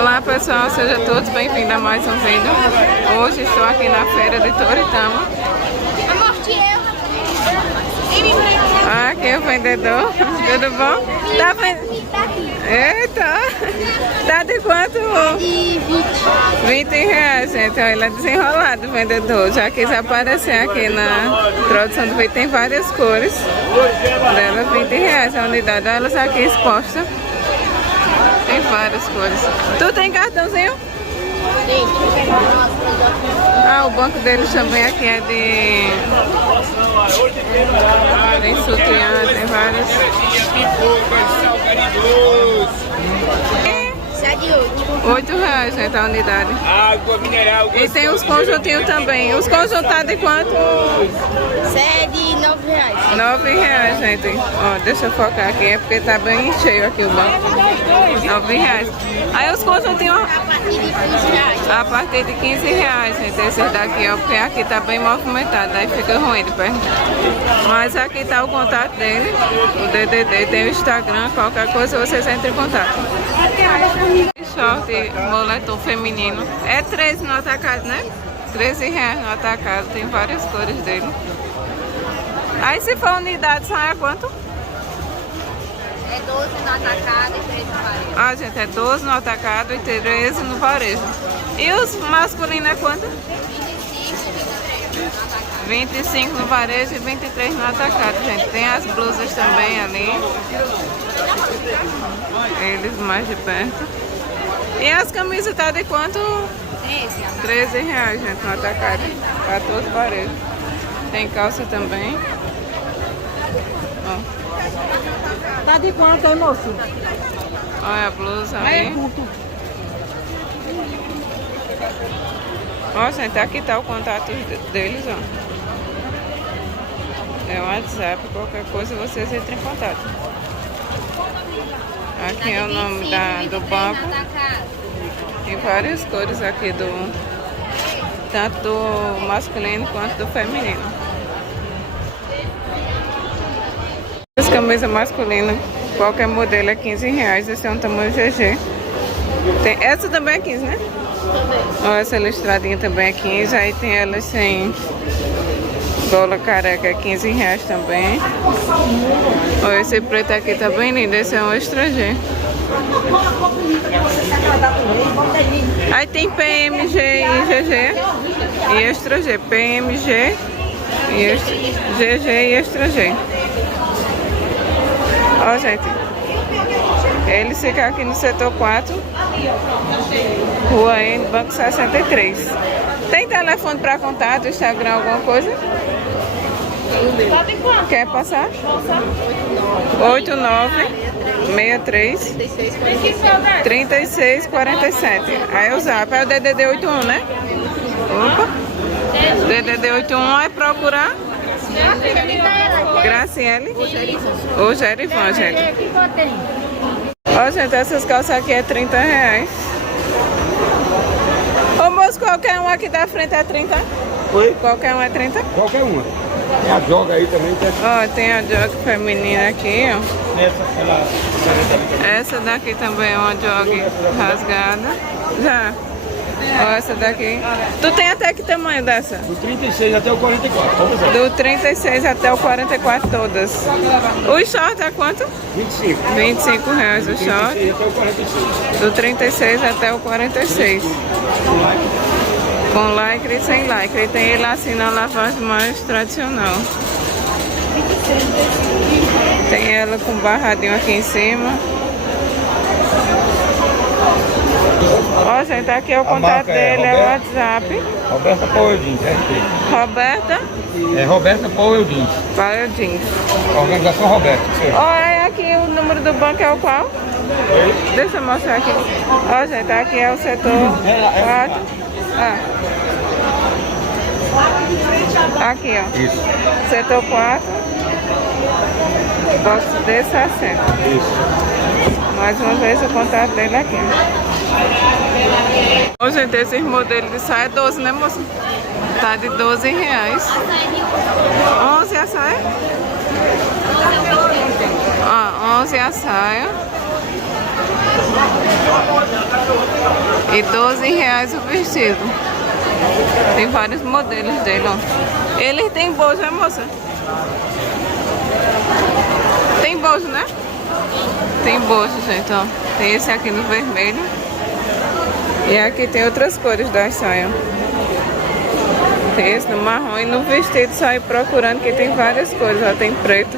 Olá pessoal, sejam todos bem-vindos a mais um vídeo. Hoje estou aqui na feira de Toritama. Aqui é o vendedor, tudo bom? Tá vendendo? Eita! Tá de quanto? De 20 reais, gente. Olha, ele é desenrolado o vendedor. Já quis aparecer aqui na produção do vídeo. Tem várias cores dela, 20 reais a unidade. Olha elas aqui expostas. Tem várias cores. Tu tem cartãozinho? Sim. Ah, o banco deles também aqui é de... Tem sutiã, tem vários. 8 reais, gente, a unidade. Água mineral. E tem os conjuntinhos também. Os conjuntos tá de quanto? É de 9 reais. 9 reais, gente. Ó, deixa eu focar aqui, é porque tá bem cheio aqui o banco. 9 reais. Aí os conjuntinhos A partir de 15 reais. a partir de 15 reais, gente. Esses daqui, ó, porque aqui tá bem movimentado, aí fica ruim de perto. Mas aqui tá o contato dele, o DDD, tem o Instagram, qualquer coisa vocês entrem em contato. Short, moletom feminino. É 13 no atacado, né? 13 reais no atacado, tem várias cores dele. Aí se for unidade, sai a quanto? É 12 no atacado e 13 no varejo. Ah, gente, é 12 no atacado e 13 no varejo. E os masculinos é quanto? 25 no varejo e 23 no atacado, gente. Tem as blusas também ali. Eles mais de perto. E as camisas tá de quanto? 13 reais, gente, no atacado. 14 varejo. Tem calça também. Ó. Tá de quanto aí, moço? Olha a blusa ali. Ó, gente, aqui tá o contato deles, ó. É o WhatsApp, qualquer coisa vocês entrem em contato. Aqui é o nome do banco. Tem várias cores aqui, tanto do masculino quanto do feminino. As camisas masculinas, qualquer modelo é 15 reais. Esse é um tamanho GG. Essa também é 15, né? Ó, essa listradinha também é 15. Aí tem elas sem gola careca, é 15 reais também. Ó, esse preto aqui tá bem lindo. Esse é um estrangeiro. Aí tem PMG e GG e Extra G. PMG e GG e Extra G. Ó, gente, eles ficam aqui no setor 4, Rua N, Banco 63. Tem telefone para contato, Instagram, alguma coisa? Quer passar? 8963 3647. Aí é o zap, é o DDD 81, né? Opa! DDD 81 é procurar Graciele ou Gerivan, gente. Ó, gente, essas calças aqui é 30 reais. Ô moço, qualquer um aqui da frente é 30? Oi? Qualquer um é 30? Qualquer uma. Tem a joga aí também. Ó, tem a jog feminina aqui, ó. Ela... Essa daqui também é uma jog rasgada. Já. Ó, essa daqui. Tu tem até que tamanho dessa? Do 36 até o 44, todas elas. Do 36 até o 44 todas. O short é quanto? 25. 25 reais o short. Do 36 até o 46. Do 36 até o 46. Com lycra e sem lycra. E tem ele assim na lavagem mais tradicional. Tem ela com barradinho aqui em cima. Ó, gente, aqui é o contato dele, é o WhatsApp. Roberta Powell Jeans, RP. Roberta É Roberta Powell Jeans. Powell Jeans. Organização Roberta. Ó, é aqui o número do banco é o qual? Deixa eu mostrar aqui. Ó, gente, aqui é o setor 4. Ah. Aqui, ó. Isso. Setor 4. Box D60. Isso. Mais uma vez o contato dele aqui. Ô, gente, esses modelos de saia é 12, né, moça? Tá de 12 reais. 11 a saia? Ó, 11 a saia. E R$12 o vestido. Tem vários modelos dele, ó. Ele tem bolso, né, moça? Tem bolso, né? Tem bolso, gente, ó. Tem esse aqui no vermelho. E aqui tem outras cores da saia. Tem esse no marrom e no vestido sai procurando que tem várias cores, ó. Tem preto.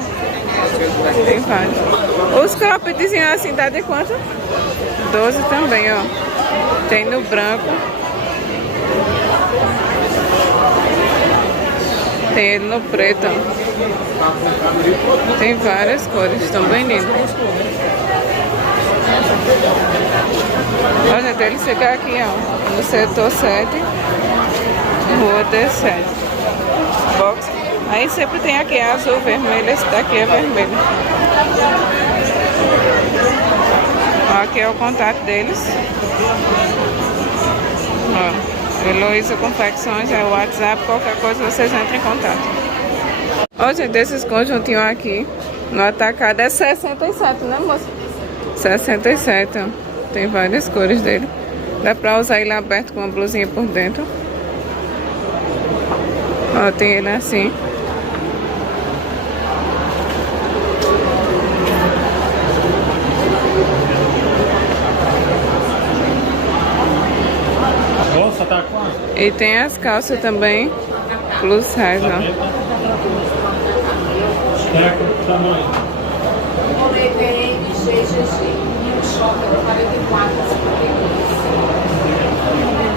Tem vários. Os croppedzinhos assim tá de quanto? 12 também, ó. Tem no branco. Tem ele no preto, ó. Tem várias cores, estão bem lindos. Olha, gente, ele fica aqui, ó, no setor 7, rua D7. Box. Aí sempre tem aqui azul, vermelho, esse daqui é vermelho. Ó, aqui é o contato deles. Ó, Heloísa Confecções, é o WhatsApp, qualquer coisa vocês entrem em contato. Ó, gente, esses conjuntinhos aqui no atacado é 67, né, moça? 67, ó. Tem várias cores dele. Dá pra usar ele aberto com uma blusinha por dentro. Ó, tem ele assim. Nossa, tá quanto? E tem as calças também. Plus size, ó. É, que tamanho?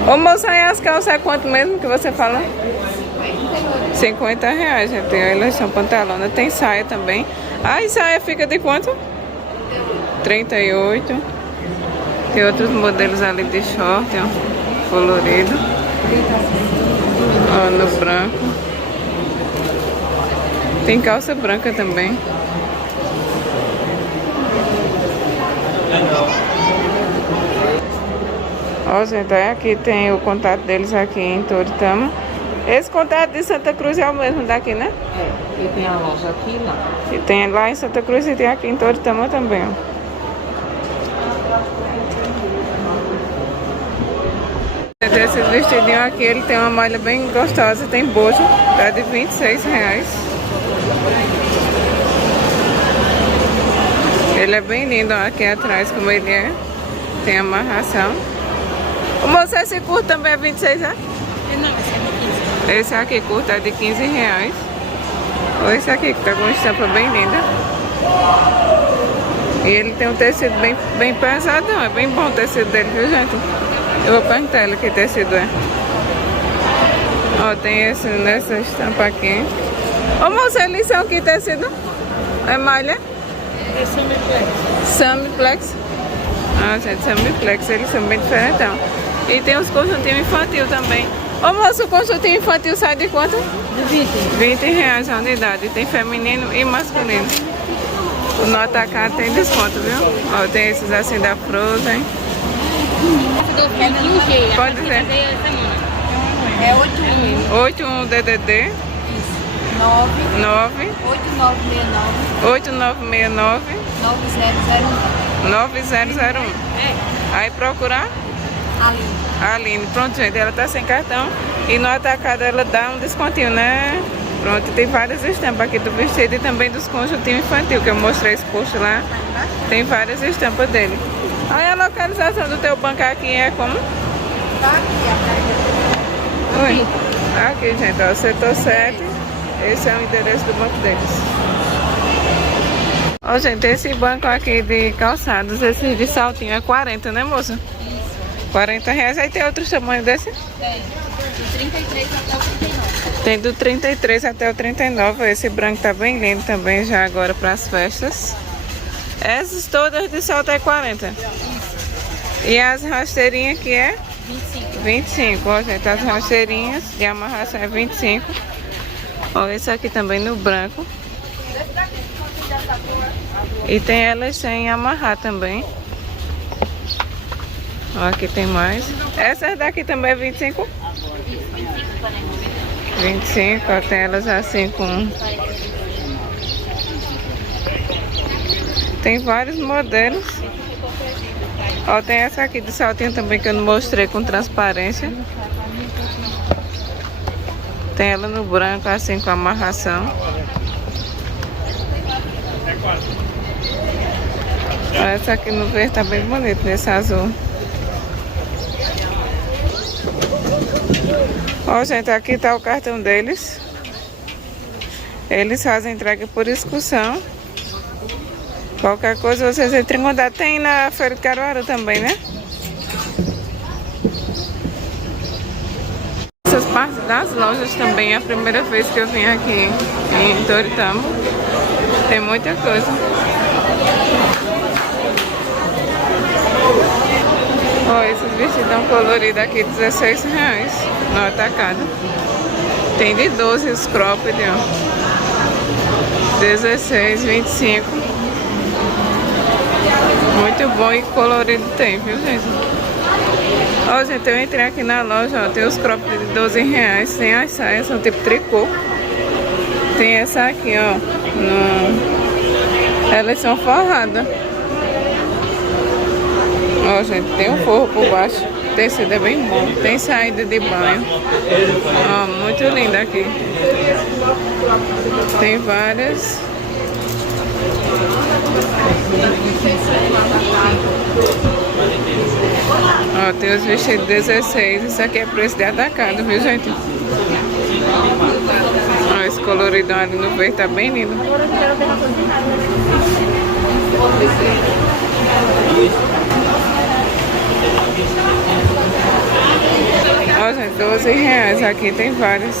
Ô moça, aí as calças é quanto mesmo que você falou? R$50, gente. Elas são pantalona. Tem saia também. Ah, e saia fica de quanto? 38. Tem outros modelos ali de short, ó. Colorido. Ó, no branco. Tem calça branca também. Ó, gente, aqui tem o contato deles aqui em Toritama. Esse contato de Santa Cruz é o mesmo daqui, né? É, e tem a loja aqui e lá. E tem lá em Santa Cruz e tem aqui em Toritama também, ó. Esse vestidinho aqui, ele tem uma malha bem gostosa, tem bojo, tá de R$26. Ele é bem lindo, ó, aqui atrás como ele é. Tem amarração. O moço, esse curto também é 26, né? Não, esse é de 15. Esse aqui curto é de R$15. Ou esse aqui que tá com uma estampa bem linda. E ele tem um tecido bem pesadão, é bem bom o tecido dele, viu, gente? Eu vou perguntar ele que tecido é. Ó, tem esse nessa estampa aqui. Ô moça, eles são que tecido? É malha? É Samiplex. Samiplex. Ah, gente, Samiplex, eles são bem diferentes. E tem os conjuntinhos infantil também. Ô moço, o conjuntinho infantil sai de quanto? De 20. R$20 a unidade. Tem feminino e masculino. No atacado tem desconto, viu? Ó, tem esses assim da Frozen. Pode dizer. É 81. 81 DDD 9 8969 8969 9001. 9001. Aí procurar Ali. a Aline. Pronto, gente, ela tá sem cartão. E no atacado ela dá um descontinho, né? Pronto, tem várias estampas aqui do vestido e também dos conjuntinhos infantil, que eu mostrei esse post lá. Tem várias estampas dele. Aí a localização do teu banco aqui é como? Tá aqui, Oi. Aqui, gente, ó, setor 7. Esse é o endereço do banco deles. Ó, gente, esse banco aqui de calçados, esse de saltinho é 40, né, moça? Isso. R$40. Aí tem outros tamanhos desse? Tem. Do 33 até o 39. Tem do 33 até o 39. Esse branco tá bem lindo também, já agora para as festas. Essas todas de salto é 40. E as rasteirinhas que é? 25. 25, ó, gente, as rasteirinhas de amarração é 25. Ó, esse aqui também no branco. E tem elas sem amarrar também. Ó, aqui tem mais. Essas daqui também é 25? 25, ó, tem elas assim com... Tem vários modelos. Ó, tem essa aqui de saltinho também que eu não mostrei com transparência. Tem ela no branco, assim, com amarração. Essa aqui no verde tá bem bonita, nesse azul. Ó, gente, aqui tá o cartão deles. Eles fazem entrega por excursão. Qualquer coisa vocês entrem em contato. Tem na Feira de Caruaru também, né? Essas partes das lojas também é a primeira vez que eu vim aqui em Toritama. Tem muita coisa. Ó, esses vestidão colorido aqui, R$16 no atacado. Tem de 12 os cropped, ó. 16, 25. Muito bom e colorido tem, viu, gente? Ó, gente, eu entrei aqui na loja, ó. Tem os cropped de R$12. Tem as saias, são tipo tricô. Tem essa aqui, ó. Elas são forradas. Ó, gente, tem um forro por baixo. O tecido é bem bom. Tem saída de banho. Ó, muito linda aqui. Tem várias. Ó, tem os vestidos 16. Isso aqui é preço de atacado, viu, gente? Ó, esse coloridão ali no verde tá bem lindo. Ó, gente, R$12 aqui, tem vários.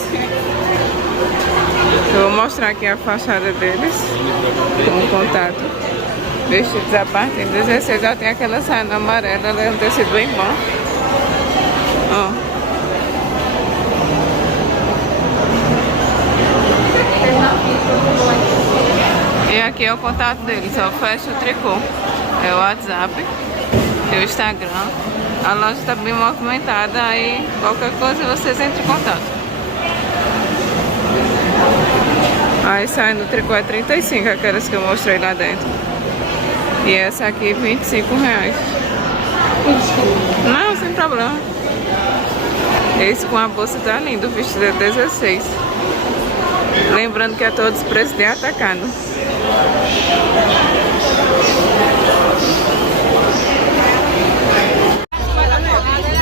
Eu vou mostrar aqui a fachada deles com contato. Vestidos a partir de 16, ó, tem aquela saia amarela, ela é um tecido bem bom. Ó. E aqui é o contato deles, ó, Fashion Tricô. É o WhatsApp, tem o Instagram. A loja está bem movimentada, aí qualquer coisa vocês entrem em contato. Aí sai no tricô é 35, aquelas que eu mostrei lá dentro. E essa aqui R$25. Não, sem problema. Esse com a bolsa tá lindo, o vestido é 16. Lembrando que é todos preços de atacado.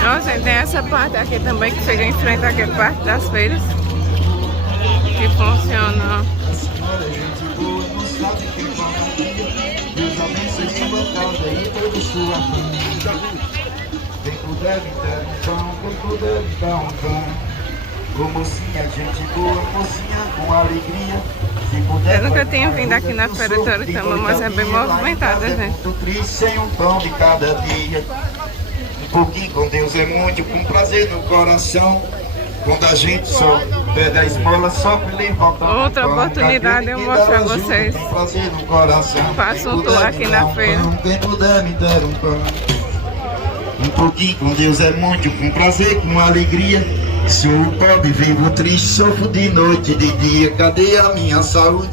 Ó, gente, tem essa parte aqui também que fica em frente àquela parte das feiras. Que funciona. Eu nunca tinha vindo aqui na Feira de Toritama, mas é bem movimentada, gente. Sem um pão de cada dia. Um pouquinho com Deus é muito, com prazer no coração. Quando a gente só pega a esmola, só me levanta. Outra oportunidade eu mostro a vocês. Tem prazer no coração. Faço um tour aqui na feira. Quem puder me dar um pão. Um pouquinho com Deus é muito, com prazer, com alegria. Sou pobre, vivo triste, sofro de noite e de dia. Cadê a minha saúde?